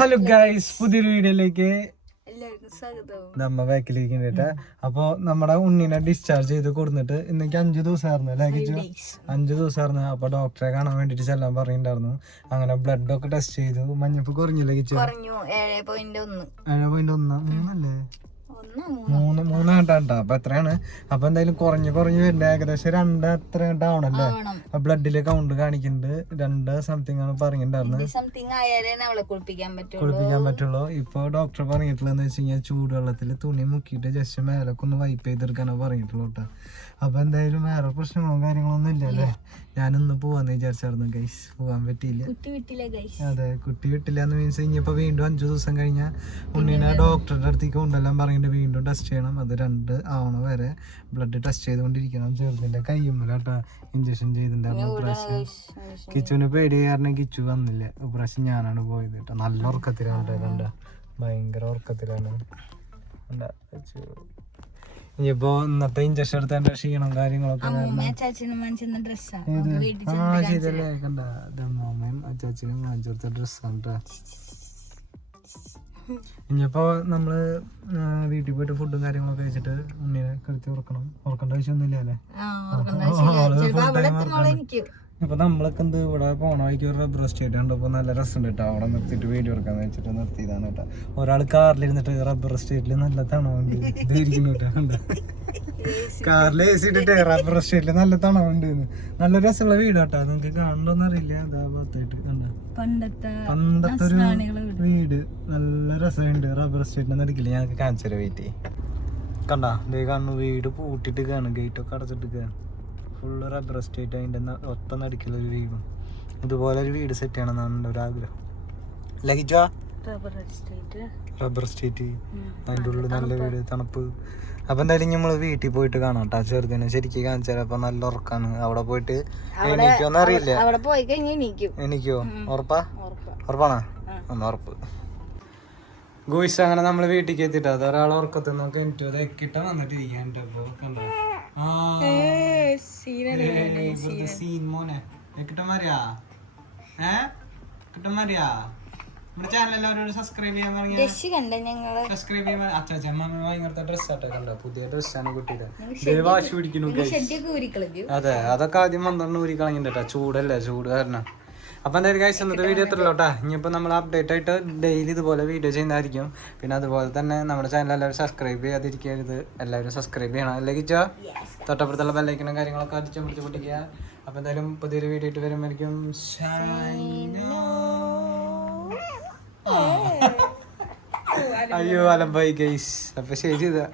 Hello guys പുതിയൊരു വീഡിയോയിലേക്ക് നമ്മ ബാക്കിലേക്ക് കേട്ടാ. അപ്പൊ നമ്മുടെ ഉണ്ണിനെ ഡിസ്ചാർജ് ചെയ്ത് കൊടുത്തിട്ട് ഇന്നേക്ക് അഞ്ചു ദിവസമായിരുന്നു അല്ലേ കിച്ചു അഞ്ചു ദിവസമായിരുന്നു അപ്പൊ ഡോക്ടറെ കാണാൻ വേണ്ടിട്ട് ചെല്ലാൻ പറഞ്ഞിട്ടുണ്ടായിരുന്നു. അങ്ങനെ ബ്ലഡ് ഒക്കെ ടെസ്റ്റ് ചെയ്തു. മഞ്ഞപ്പ് കുറഞ്ഞു. ഏഴ് പോയിന്റ് ഒന്ന്. ഏഴ് പോയിന്റ് ഒന്ന്. മൂന്നല്ലേ? മൂന്ന്. മൂന്ന് കണ്ടാ അപ്പൊ എത്രയാണ്? അപ്പൊ എന്തായാലും കുറഞ്ഞ് കുറഞ്ഞു വരുന്നത് ഏകദേശം രണ്ട് അത്ര ഡൗൺ അല്ലേ? ആവണം. ബ്ലഡിൽ കൗണ്ട് കാണിക്കുന്നുണ്ട് രണ്ട് സംതിങ് ആണ് പറഞ്ഞിട്ടുണ്ടായിരുന്നത് കുളിപ്പിക്കാൻ പറ്റുള്ളൂ. ഇപ്പൊ ഡോക്ടർ പറഞ്ഞിട്ടുള്ളതെന്ന് വെച്ച് കഴിഞ്ഞാൽ ചൂടുവെള്ളത്തിൽ തുണി മുക്കിയിട്ട് ജസ്റ്റ് മേലൊക്കെ ഒന്ന് വൈപ്പ് ചെയ്തെടുക്കാനാ പറഞ്ഞിട്ടുള്ളൂ കേട്ടോ. അപ്പൊ എന്തായാലും വേറെ പ്രശ്നങ്ങളും കാര്യങ്ങളൊന്നും ഇല്ലല്ലേ ഞാനിന്ന് പോവാന്ന് വിചാരിച്ചായിരുന്നു ഗൈസ് പോവാൻ പറ്റിയില്ല. അതെ കുട്ടി വിട്ടില്ല എന്ന് മീൻസ് ഇനിയിപ്പോ വീണ്ടും അഞ്ചു ദിവസം കഴിഞ്ഞാൽ ഉണ്ണിനെ ഡോക്ടറുടെ അടുത്തേക്ക് കൊണ്ടെല്ലാം പറഞ്ഞിട്ട് വീണ്ടും ടെസ്റ്റ് ചെയ്യണം. അത് രണ്ട് ആവണ വരെ ബ്ലഡ് ടെസ്റ്റ് ചെയ്തുകൊണ്ടിരിക്കണം. ചെറുതിന്റെ കയ്യുമ്മലാട്ടാ ഇഞ്ചക്ഷൻ ചെയ്തിട്ടുണ്ടായിരുന്നു കിച്ചുവിന് പേടി കാരണം കിച്ചു വന്നില്ല. ഇപ്രാവശ്യം ഞാനാണ് പോയത് കേട്ടോ. നല്ല ഉറക്കത്തിലാണ് കണ്ട? ഭയങ്കര ഉറക്കത്തിലാണ്. ഇനിയിപ്പോ ഇന്നത്തെ ഇഞ്ചക്ഷൻ എടുത്തതിന്റെ ക്ഷീണം കാര്യങ്ങളൊക്കെ ആ. ശരിയല്ലേ? കണ്ട? അമ്മയും അച്ചാച്ചനും വാങ്ങിച്ചു കൊടുത്ത ഡ്രസ്സാണ് കേട്ടോ. ഇനിയിപ്പോ നമ്മൾ വീട്ടിൽ പോയിട്ട് ഫുഡും കാര്യങ്ങളൊക്കെ കഴിച്ചിട്ട് ഉണ്ണിനെ കരുത്തി ഉറക്കണം. ഉറക്കേണ്ട ആവശ്യമൊന്നുമില്ല അല്ലേ? ഇപ്പൊ നമ്മളൊക്കെ എന്ത് ഇവിടെ പോണ വഴിക്ക് ഒരു റബ്ബർ എസ്റ്റേറ്റ് കണ്ടപ്പോ നല്ല രസമുണ്ട് കേട്ടോ. അവിടെ നിർത്തിയിട്ട് വീഡിയോ എടുക്കാൻ വെച്ചിട്ട് നിർത്തിയതാണ് കേട്ടോ. ഒരാൾ കാറിലിരുന്നിട്ട് റബ്ബർ എസ്റ്റേറ്റിൽ നല്ല തണവുണ്ട് ഇതായിരിക്കുന്നുണ്ട് കേട്ടോ? കാറിൽ എ സി ഇട്ടിട്ട് റബ്ബർ എസ്റ്റേറ്റിൽ നല്ല തണവുണ്ട്. നല്ല രസമുള്ള വീട് കേട്ടോ. നിങ്ങൾക്ക് കാണണ്ടോന്നറിയില്ല അതാ ഭാഗത്തായിട്ട് കണ്ട? പണ്ടത്തെ പണ്ടത്തെ ഒരു വീട്. നല്ല രസമുണ്ട്. റബ്ബർ എസ്റ്റേറ്റിന്റെ നടുക്കില്ല ഞങ്ങൾക്ക് കാണിച്ചു തരാം വെയിറ്റ് കണ്ട? ഇതേ കാണുന്നു വീട് പൂട്ടിട്ട് കാണും. ഗേറ്റ് ഒക്കെ അടച്ചിട്ട് കാണും. ഫുള്ള് റബ്ബർ എസ്റ്റേറ്റ് അതിന്റെ ഒത്ത നടുക്കുള്ള ഒരു വീടും. ഇതുപോലെ ഒരു വീട് സെറ്റ് ചെയ്യണമെന്നാണ് എന്റെ ഒരു ആഗ്രഹം. ലഹിച്ചോ റബ്ബർ എസ്റ്റേറ്റ് അതിന്റെ ഉള്ളിൽ നല്ല വീട് തണുപ്പ്. അപ്പൊ എന്തായാലും നമ്മൾ വീട്ടിൽ പോയിട്ട് കാണാം കേട്ടോ ചെറുതിനെ ശരിക്കും കാണിച്ചു തരാം. അപ്പൊ നല്ല ഉറക്കാണ്. അവിടെ പോയിട്ട് എണീക്കോന്നറിയില്ല എണീക്കോ. ഉറപ്പാ. ഉറപ്പാണോ? ഒന്ന് ഉറപ്പ്. ഗോയിസ് അങ്ങനെ നമ്മൾ വീട്ടിലേക്ക് എത്തിട്ട്? അത് ഒരാൾ ഉറക്കത്തിൽ നോക്കി എനിക്ക് കിട്ട വന്നിട്ടിരിക്കാൻ ഇപ്പൊ കണ്ടോ? ആ. ഇവിടുത്തെ സീൻ മോനെ. കിട്ടന്മാരിയാ ഏ? കിട്ടന്മാരിയാ നമ്മുടെ ചാനൽ എല്ലാവരോടും സബ്സ്ക്രൈബ് ചെയ്യാൻ സബ്സ്ക്രൈബ് ചെയ്യാൻ അച്ഛാ കണ്ടോ? പുതിയ ഡ്രസ്സാണ് കുട്ടിയുടെ. പിടിക്കുന്നു അതെ അതൊക്കെ ആദ്യം പന്ത്രണ്ട് ഊരി കളഞ്ഞിട്ടാ ചൂടല്ലേ ചൂട് കാരണം. അപ്പൊ എന്തായാലും കാഴ്ച ഇന്നത്തെ വീഡിയോ എത്രല്ലോട്ടാ ഇനിയിപ്പോ നമ്മൾ അപ്ഡേറ്റ് ആയിട്ട് ഡെയിലി ഇതുപോലെ വീഡിയോ ചെയ്യുന്നതായിരിക്കും. പിന്നെ അതുപോലെ തന്നെ നമ്മുടെ ചാനൽ എല്ലാവരും സബ്സ്ക്രൈബ് ചെയ്യാതിരിക്കരുത്. എല്ലാവരും സബ്സ്ക്രൈബ് ചെയ്യണം. അല്ലെങ്കിൽ തൊട്ടപ്പുറത്തുള്ള ബെല്ലൈക്കണം കാര്യങ്ങളൊക്കെ അടിച്ചു പിടിച്ച് പൊട്ടിക്കുക. അപ്പൊ എന്തായാലും പുതിയൊരു വീഡിയോ ഇട്ട് വരുമ്പോഴേക്കും അയ്യോ അലമ്പായി ഗൈസ് അപ്പൊ ശരി ഇതാ.